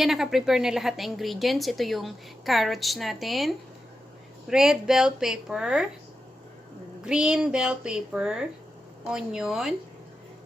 dyan naka-prepare na lahat ng ingredients. Ito yung carrots natin, red bell pepper, green bell pepper, onion,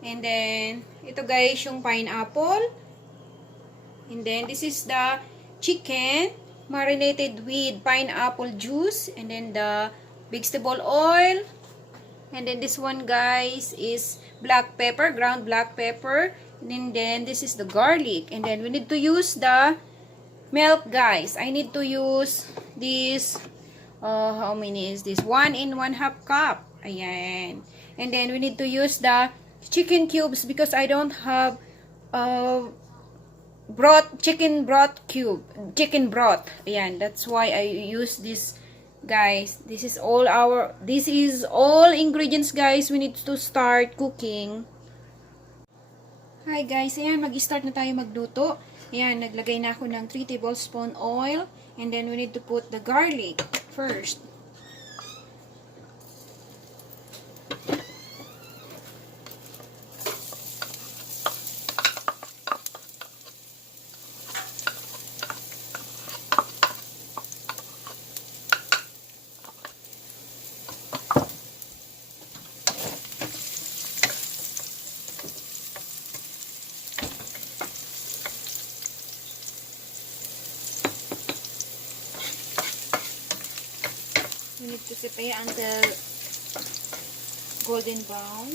and then, ito guys, yung pineapple, and then, this is the chicken, marinated with pineapple juice, and then the vegetable oil, and then this one guys is black pepper, ground black pepper, and then this is the garlic, and then we need to use the milk guys. I need to use this, how many is this? 1 and 1/2 cup. Ayan. And then we need to use the chicken cubes because I don't have chicken broth cube, chicken broth. Ayan, that's why I use this guys. This is all ingredients guys. We need to start cooking. Hi guys, ayan, mag-start na tayo magluto. Ayan, naglagay na ako ng 3 tablespoon oil, and then we need to put the garlic first. We need to saute until golden brown.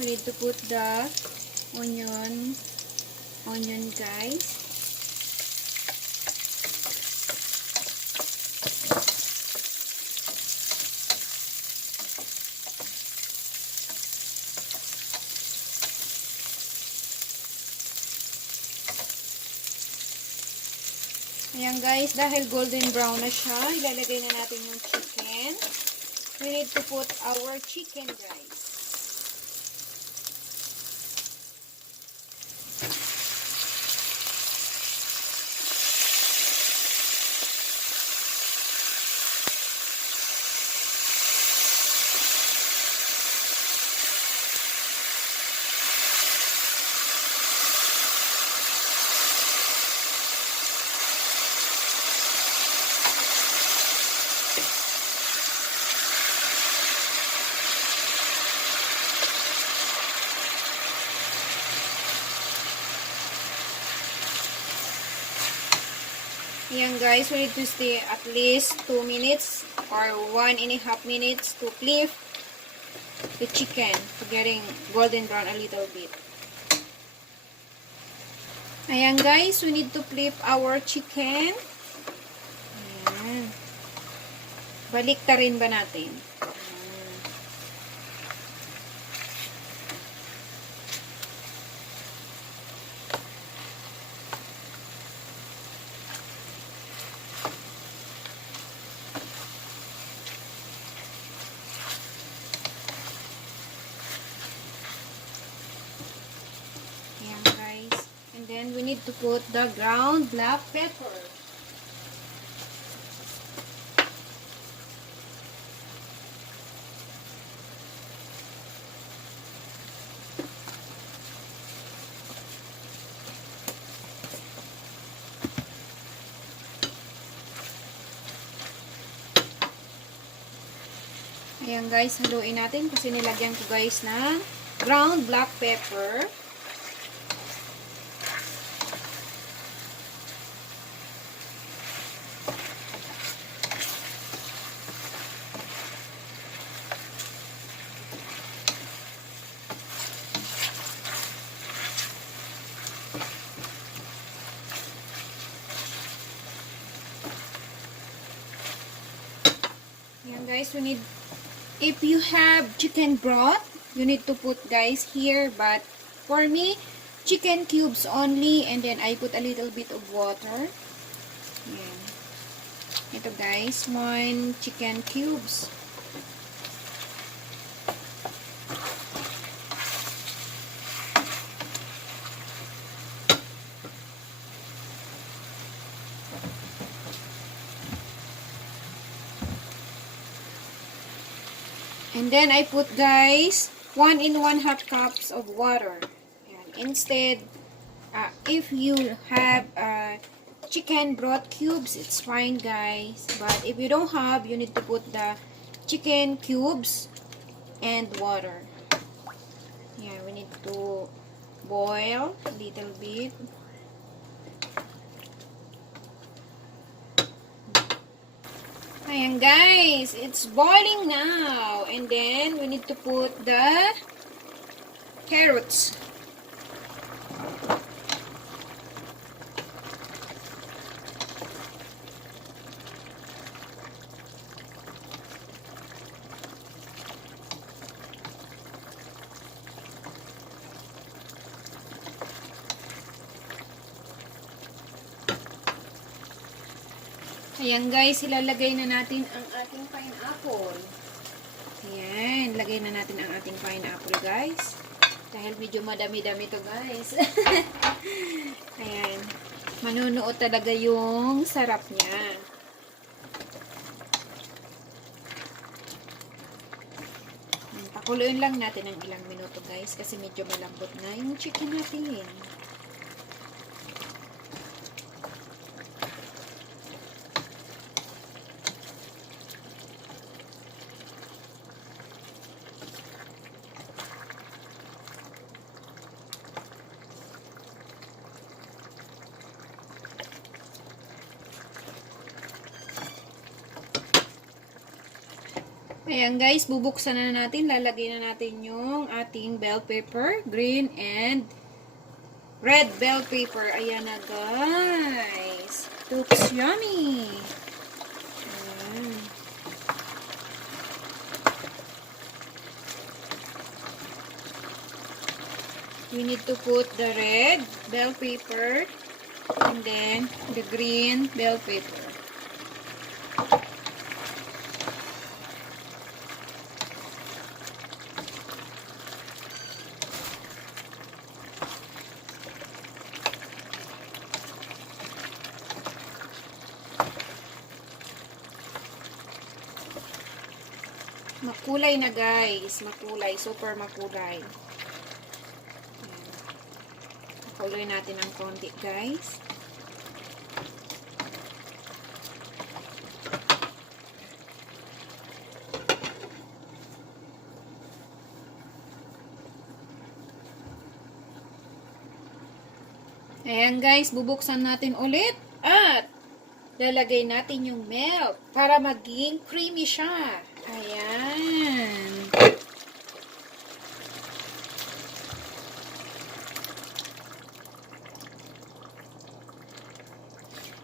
We need to put the onion guys. Ayan guys, dahil golden brown na siya, ilalagay na natin yung chicken. We need to put our chicken guys. Ayan guys, we need to stay at least 2 minutes or 1.5 minutes to flip the chicken to getting golden brown a little bit. Ayan guys, we need to flip our chicken. Ayan. Balik ta rin ba natin? And then we need to put the ground black pepper. Ayan guys, haluin natin kasi nilagyan ko guys ng ground black pepper. Ayan guys, we need, if you have chicken broth, you need to put guys here, but for me, chicken cubes only, and then I put a little bit of water. Ayan. Ito guys, 1 chicken cubes. And then I put, guys, 1 and 1/2 cups of water. Ayan. Instead, if you have chicken broth cubes, it's fine, guys. But if you don't have, you need to put the chicken cubes and water. Yeah, we need to boil a little bit. Ayan, guys, it's boiling now. And then we need to put the carrots. Ayan, guys, ilalagay na natin ang ating pineapple. Ayan, lagay na natin ang ating pineapple, guys. Dahil medyo madami-dami to, guys. Ayan, manunuot talaga yung sarap niya. Pakuluin lang natin ng ilang minuto, guys, kasi medyo malambot na yung chicken natin. Ayan, guys, bubuksan na natin. Lalagay na natin yung ating bell pepper, green and red bell pepper. Ayan na, guys. Looks yummy. Ayan. We need to put the red bell pepper and then the green bell pepper. Makulay na, guys. Makulay. Super makulay. Ayan. Makulay natin ng konti, guys. Ayan, guys. Bubuksan natin ulit. At lalagay natin yung milk para maging creamy siya. Ayan.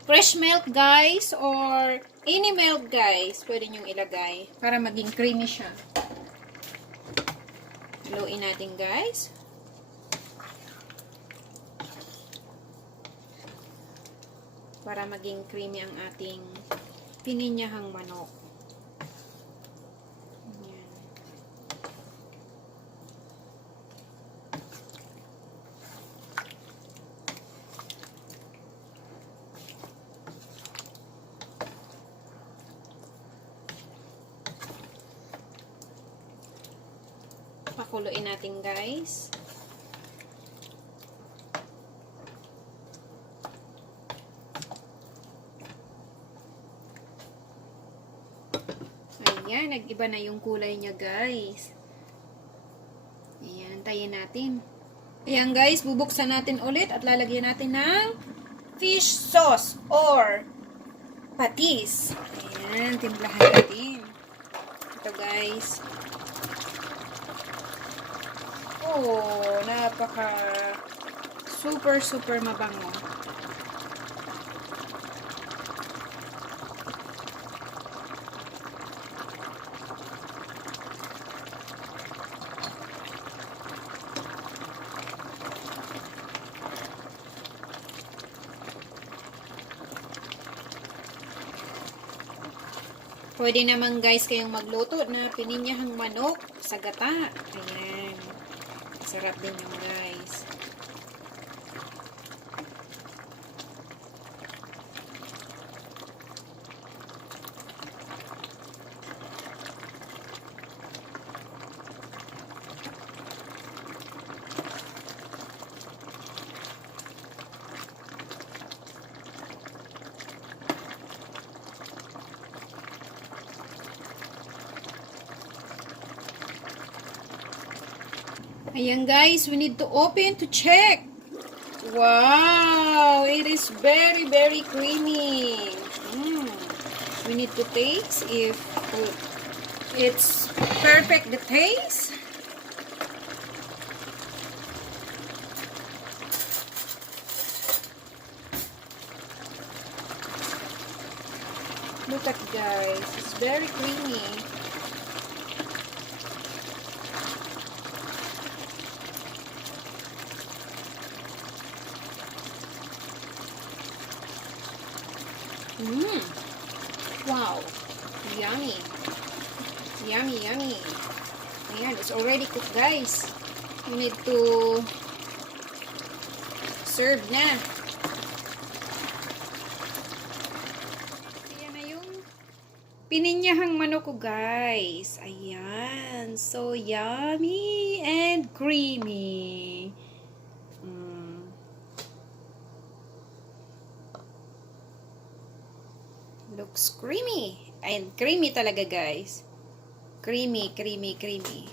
Fresh milk, guys, or any milk, guys, pwede nyong ilagay para maging creamy siya. Haluin natin, guys. Para maging creamy ang ating pininyahang manok. Pakuluin natin, guys. Ayan, nag-iba na yung kulay niya, guys. Ayan, antayin natin. Ayan, guys, bubuksan natin ulit at lalagyan natin ng fish sauce or patis. Ayan, timplahan natin. Ito, guys. Oh, napaka super mabango. Pwede naman, guys, kayong magluto na pininyahang manok sa gata. Ayan. Sarap din yung, guys. Ayan guys, we need to open to check. Wow, it is very, very creamy. We need to taste if it's perfect, the taste. Look at guys, it's very creamy. Wow, yummy. Yummy, yummy. Ayan, it's already cooked guys. You need to serve na. Ayan na yung pininyahang manok ko guys. Ayan, so yummy and creamy. Looks creamy. And creamy talaga guys. Creamy, creamy, creamy.